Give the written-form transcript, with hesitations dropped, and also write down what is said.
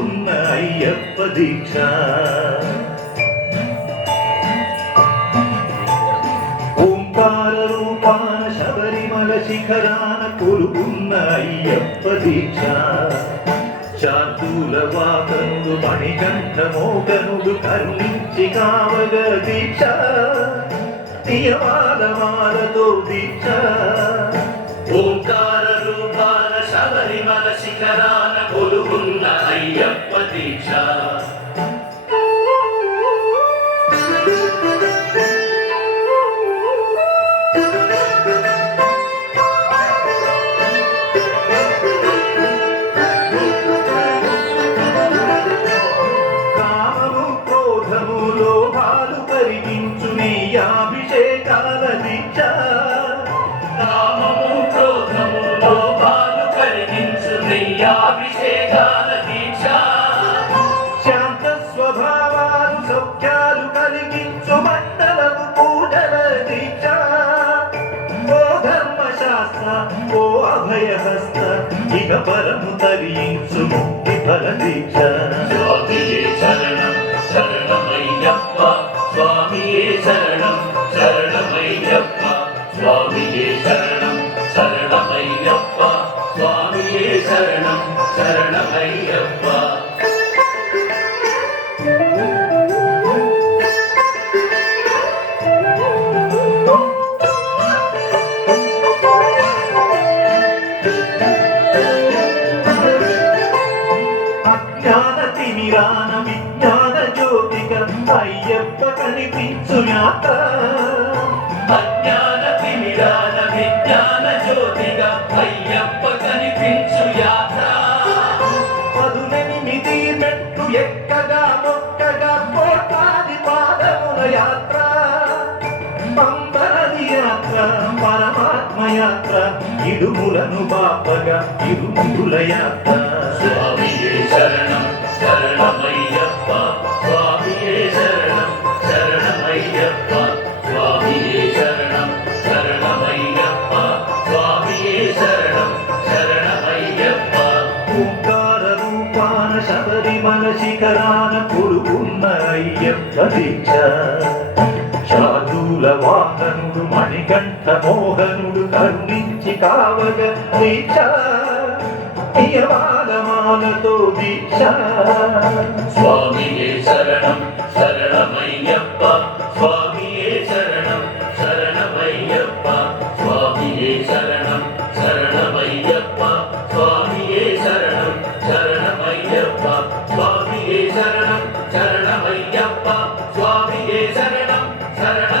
కొలువున్న అయ్యప్ప దీక్ష. ఓంకార రూపాన శబరిమల శిఖరాన కొలువున్న అయ్యప్ప దీక్ష. శార్దూల వాకనుడు మణికంఠ మోకనుడు కరుణించి కావగ దీక్ష. నియమాలమాలతో దీక్ష. ఓంకార రూపాన శబరిమల శిఖరాన కొలువున్న అయ్యప్ప దీక్ష. కామము క్రోధము లోభాలు కరిగించు నెయ్యాభిషేకాల దీక్ష. కామము క్రోధము లోభాలు కరిగించు నెయ్యాభిషేకాల దీక్ష. శాంత స్వభావాలు సౌఖ్యాలు కలిగించు మండలము పూజల దీక్ష. ఓ ధర్మశాస్త్ర ఓ అభయహస్త ఇక పరము తరించు ముక్తి ఫల దీక్ష. స్వామియే శరణం శరణమయ్యప్ప స్వామియే శరణం శరణమయ్యప్ప స్వామియే శరణం శరణమయ్యప్ప స్వామియే శరణం శరణమయ్యప్ప. అజ్ఞాన తిమిరాన విజ్ఞాన జ్యోతిక అయ్యప్ప కనిపించు యాత్ర. అజ్ఞాన తిమిరాన విజ్ఞాన జ్యోతిగా అయ్యప్ప కనిపించు యాత్ర. పదునెనిమిది మెట్లు ఎక్కగా మొక్కగా కోటాది పాదముల యాత్ర. పంబరది యాత్ర పరమాత్మ యాత్ర ఇడుములను బాపగా ఇరుముల యాత్ర. స్వామియే శరణం శరణమయ్యప్ప స్వామియే శరణం శరణమయ్యప్ప స్వామియే శరణం శరణమయ్యప్ప స్వామియే శరణం శరణమయ్యప్ప. ఓంకార రూపాన శబరిమల శిఖరాన కొలువున్న అయ్యప్ప దీక్ష. శార్దూల వాహనుడు మణికంఠ మోహనుడు కరుణించి కావగ దీక్ష. నియమాలమాలతో దీక్ష. స్వామియే శరణం శరణమయ్యప్ప స్వామియే శరణం శరణమయ్యప్ప స్వామియే శరణం శరణమయ్యప్ప స్వామియే శరణం శరణమయ్యప్ప స్వామియే శరణం శరణమయ్యప్ప స్వామియే శరణం శరణ